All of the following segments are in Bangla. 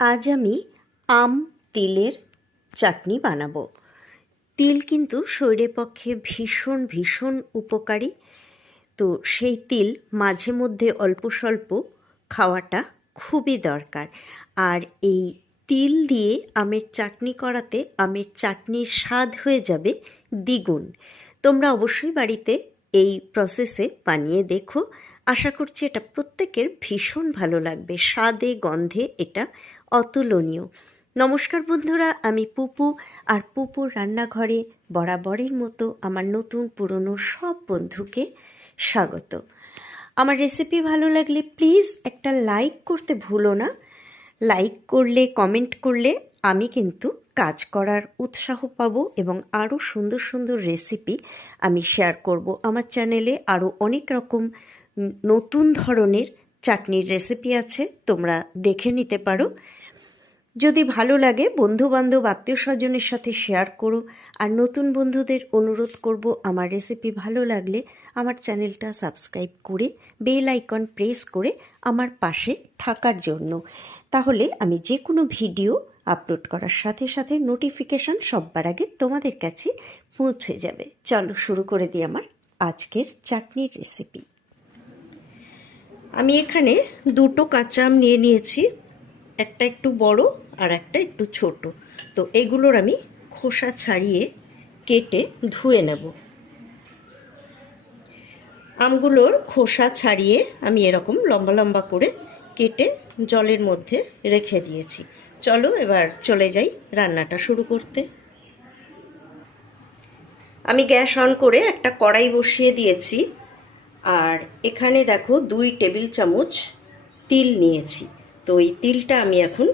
আজ আমি আম, তিলের চাটনি বানাবো। তিল কিন্তু শরীরের পক্ষে ভীষণ ভীষণ উপকারী। তো সেই তিল মাঝে মধ্যে অল্প স্বল্প খাওয়াটা খুবই দরকার। আর এই তিল দিয়ে আমের চাটনি করাতে আমের চাটনির স্বাদ হয়ে যাবে দ্বিগুণ। তোমরা অবশ্যই বাড়িতে এই প্রসেসে বানিয়ে দেখো। আশা করছি এটা প্রত্যেকের ভীষণ ভালো লাগবে। স্বাদে, গন্ধে এটা অতুলনীয়। নমস্কার বন্ধুরা, আমি পুপু আর পুপুর রান্নাঘরে বরাবরের মতো আমার নতুন পুরনো সব বন্ধুকে স্বাগত। আমার রেসিপি ভালো লাগলে প্লিজ একটা লাইক করতে ভুলো না। লাইক করলে কমেন্ট করলে আমি কিন্তু কাজ করার উৎসাহ পাবো এবং আরও সুন্দর সুন্দর রেসিপি আমি শেয়ার করব। আমার চ্যানেলে আরও অনেক রকম নতুন ধরনের চাটনির রেসিপি আছে, তোমরা দেখে নিতে পারো। যদি ভালো লাগে বন্ধু বান্ধব আত্মীয় স্বজনের সাথে শেয়ার করো। আর নতুন বন্ধুদের অনুরোধ করব, আমার রেসিপি ভালো লাগলে আমার চ্যানেলটা সাবস্ক্রাইব করে বেল আইকন প্রেস করে আমার পাশে থাকার জন্য। তাহলে আমি যে কোনো ভিডিও আপলোড করার সাথে সাথে নোটিফিকেশান সববার আগে তোমাদের কাছে পৌঁছে যাবে। চলো শুরু করে দিই আমার আজকের চাটনির রেসিপি আমি এখানে দুটো কাঁচা আম নিয়ে নিয়েছি, একটা একটু বড় আর একটা একটু ছোট। তো এগুলোর আমি খোসা ছাড়িয়ে কেটে ধুয়ে নেব। আমগুলোর খোসা ছাড়িয়ে আমি এরকম লম্বা লম্বা করে কেটে জলের মধ্যে রেখে দিয়েছি। চলো এবার চলে যাই রান্নাটা শুরু করতে। আমি গ্যাস অন করে একটা কড়াই বসিয়ে দিয়েছি। আর এখানে দেখো দুই টেবিল চামচ তিল নিয়েছি। তো এই তিলটা আমি এখন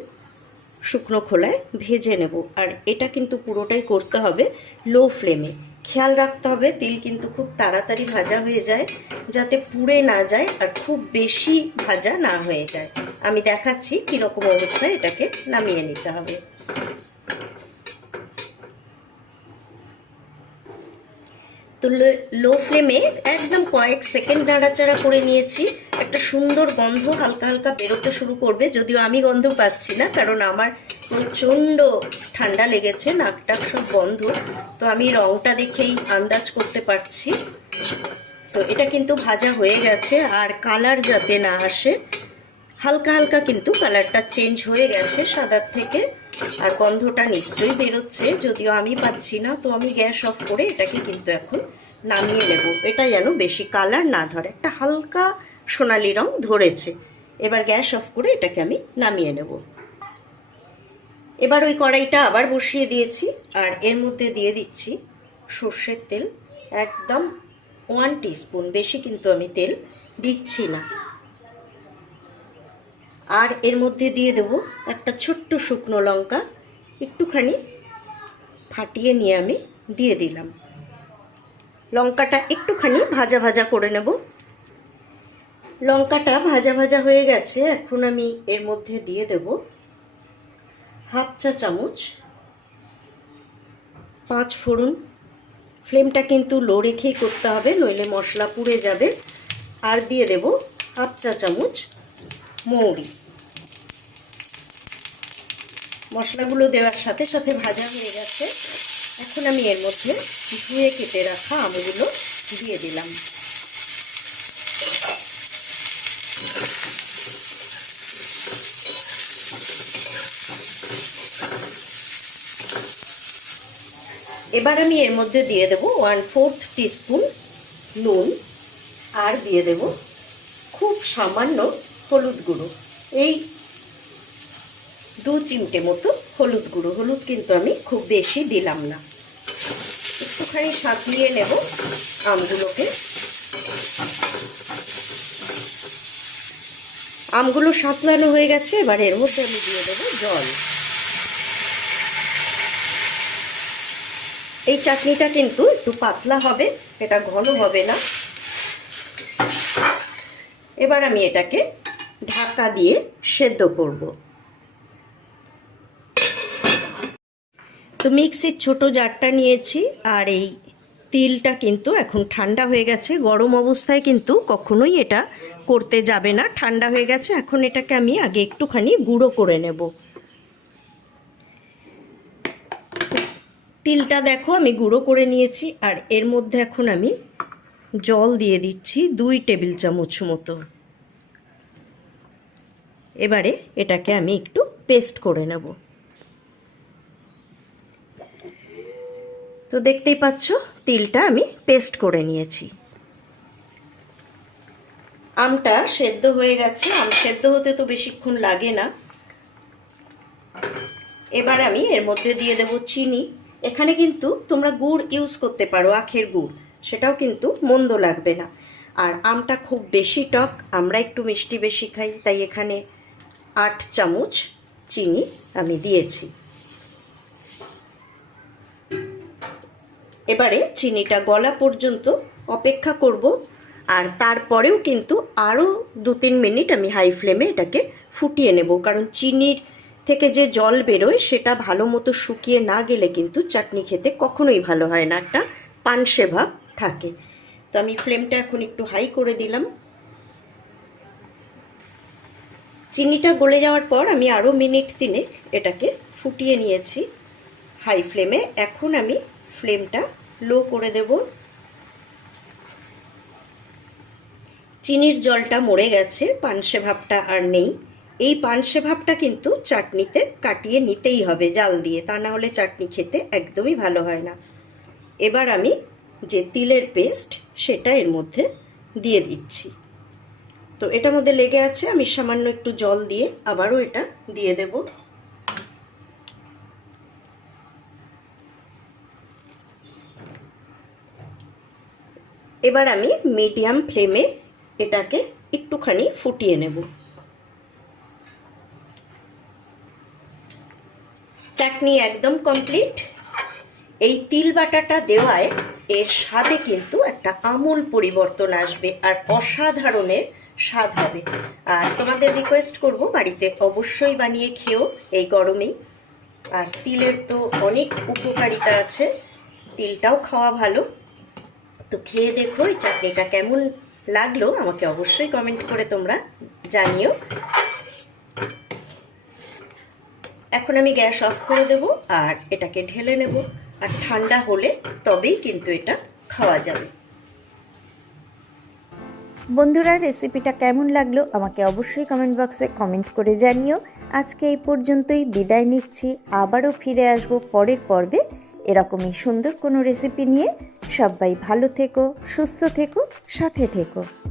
শুকনো খোলায় ভেজে নেব। আর এটা কিন্তু পুরোটাই করতে হবে লো ফ্লেমে খেয়াল রাখতে হবে, তিল কিন্তু খুব তাড়াতাড়ি ভাজা হয়ে যায়, যাতে পুড়ে না যায় আর খুব বেশি ভাজা না হয়ে যায়। আমি দেখাচ্ছি কীরকম অবস্থায় এটাকে নামিয়ে নিতে হবে। তো লো ফ্লেমে একদম কয়েক সেকেন্ড নাড়াচাড়া করে নিয়েছি। একটা সুন্দর গন্ধ হালকা হালকা বেরোতে শুরু করবে, যদিও আমি গন্ধ পাচ্ছি না, কারণ আমার প্রচণ্ড ঠান্ডা লেগেছে, নাকটাক সব বন্ধ। তো আমি রংটা দেখেই আন্দাজ করতে পারছি। তো এটা কিন্তু ভাজা হয়ে গেছে, আর কালার যাতে না আসে, হালকা হালকা কিন্তু কালারটা চেঞ্জ হয়ে গেছে সাদার থেকে। আর গন্ধটা নিশ্চয়ই বেরোচ্ছে, যদিও আমি পাচ্ছি না, তো আমি গ্যাস অফ করে এটাকে কিন্তু এখন নামিয়ে নেব। এটা যেন বেশি কালার না ধরে, একটা হালকা সোনালি রং ধরেছে। এবার গ্যাস অফ করে এটাকে আমি নামিয়ে নেব। এবার ওই কড়াইটা আবার বসিয়ে দিয়েছি, আর এর মধ্যে দিয়ে দিচ্ছি সর্ষের তেল। একদম ওয়ান টিস্পুন, বেশি কিন্তু আমি তেল দিচ্ছি না। আর এর মধ্যে দিয়ে দেব একটা ছোট্ট শুকনো লঙ্কা। একটুখানি ফাটিয়ে নিয়ে আমি দিয়ে দিলাম। লঙ্কাটা একটুখানি ভাজা ভাজা করে নেব। লঙ্কাটা ভাজা ভাজা হয়ে গেছে, এখন আমি এর মধ্যে দিয়ে দেব হাফ চা চামচ পাঁচ ফোড়ন। ফ্লেমটা কিন্তু লো রেখেই করতে হবে, নইলে মশলা পুড়ে যাবে। আর দিয়ে দেব হাফ চা চামচ মৌরি। মশলাগুলো দেওয়ার সাথে সাথে ভাজা হয়ে গেছে। এখন আমি এর মধ্যে ধুয়ে কেটে রাখা আমগুলো দিয়ে দিলাম। এবার আমি এর মধ্যে দিয়ে দেব ওয়ান ফোর্থ টিস্পুন নুন। আর দিয়ে দেব খুব সামান্য হলুদ গুঁড়ো। এই দু চিমটে মতো হলুদ গুঁড়ো। হলুদ কিন্তু আমি খুব বেশি দিলাম না। একটুখানি সাঁতলিয়ে নেব আমগুলোকে। আমগুলো সাঁতলানো হয়ে গেছে, এবার এর মধ্যে আমি দিয়ে দেবো জল। এই চাটনিটা কিন্তু একটু পাতলা হবে, এটা ঘন হবে না। এবার আমি এটাকে ঢাকা দিয়ে সেদ্ধ করব। তো মিক্সির ছোট জারটা নিয়েছি আর এই তিলটা কিন্তু এখন ঠান্ডা হয়ে গেছে। গরম অবস্থায় কিন্তু কখনোই এটা করতে যাবে না। ঠান্ডা হয়ে গেছে, এখন এটাকে আমি আগে একটুখানি গুঁড়ো করে নেব। তিলটা দেখো, আমি গুঁড়ো করে নিয়েছি আর এর মধ্যে এখন আমি জল দিয়ে দিচ্ছি দুই টেবিল চামচ মতো। এবারে এটাকে আমি একটু পেস্ট করে নেব। তো দেখতেই পাচ্ছ, তিলটা আমি পেস্ট করে নিয়েছি। আমটা সেদ্ধ হয়ে গেছে। আম সেদ্ধ হতে তো বেশিক্ষণ লাগে না। এবার আমি এর মধ্যে দিয়ে দেব চিনি। এখানে কিন্তু তোমরা গুড় ইউজ করতে পারো, আখের গুড়। সেটাও কিন্তু মন্দ লাগবে না। আর আমটা খুব বেশি টক, আমরা একটু মিষ্টি বেশি খাই, তাই এখানে আট চামচ চিনি আমি দিয়েছি। এবারে চিনিটা গলা পর্যন্ত অপেক্ষা করব আর তারপরেও কিন্তু আরও দু তিন মিনিট আমি হাই ফ্লেমে এটাকে ফুটিয়ে নেব। কারণ চিনির থেকে যে জল বেরোয় সেটা ভালো মতো শুকিয়ে না গেলে কিন্তু চাটনি খেতে কখনোই ভালো হয় না। একটা পানসে ভাব থাকে। তো আমি ফ্লেমটা এখন একটু হাই করে দিলাম। চিনিটা গলে যাওয়ার পর আমি আরও মিনিট তিনে এটাকে ফুটিয়ে নিয়েছি হাই ফ্লেমে। এখন আমি ফ্লেমটা লো করে দেব। চিনির জলটা মরে গেছে, পানসে ভাবটা আর নেই। এই পানসে ভাবটা কিন্তু চাটনিতে কাটিয়ে নিতেই হবে, জাল দিয়ে। তা না হলে চাটনি খেতে একদমই ভালো হয় না। এবার আমি যে তিলের পেস্ট, সেটা এর মধ্যে দিয়ে দিচ্ছি। তো এটার মধ্যে লেগে আছে, আমি সামান্য একটু জল দিয়ে আবারও এটা দিয়ে দেব। এবার আমি মিডিয়াম ফ্লেমে এটাকে একটুখানি ফুটিয়ে নেব। চাটনি একদম কমপ্লিট। এই তিল বাটাটা দেওয়ায় এর স্বাদে কিন্তু একটা আমূল পরিবর্তন আসবে, আর অসাধারণের স্বাদ হবে। আর তোমাদের রিকোয়েস্ট করব বাড়িতে অবশ্যই বানিয়ে খেও এই গরমেই। আর তিলের তো অনেক উপকারিতা আছে, তিলটাও খাওয়া ভালো। তো খেয়ে দেখো এই চাটনিটা কেমন লাগল, আমাকে অবশ্যই কমেন্ট করে তোমরা জানিও। এখন আমি গ্যাস অফ করে দেব আর এটাকে ঢেলে নেব। আর ঠান্ডা হলে তবেই কিন্তু এটা খাওয়া যাবে। বন্ধুরা রেসিপিটা কেমন লাগল আমাকে অবশ্যই কমেন্ট বক্সে কমেন্ট করে জানিও। আজকে এই পর্যন্তই, বিদায় নিচ্ছি, আবারও ফিরে আসব পরের পর্বে এরকমই সুন্দর কোনো রেসিপি নিয়ে। সবাই ভালো থেকো, সুস্থ থেকো, সাথে থেকো।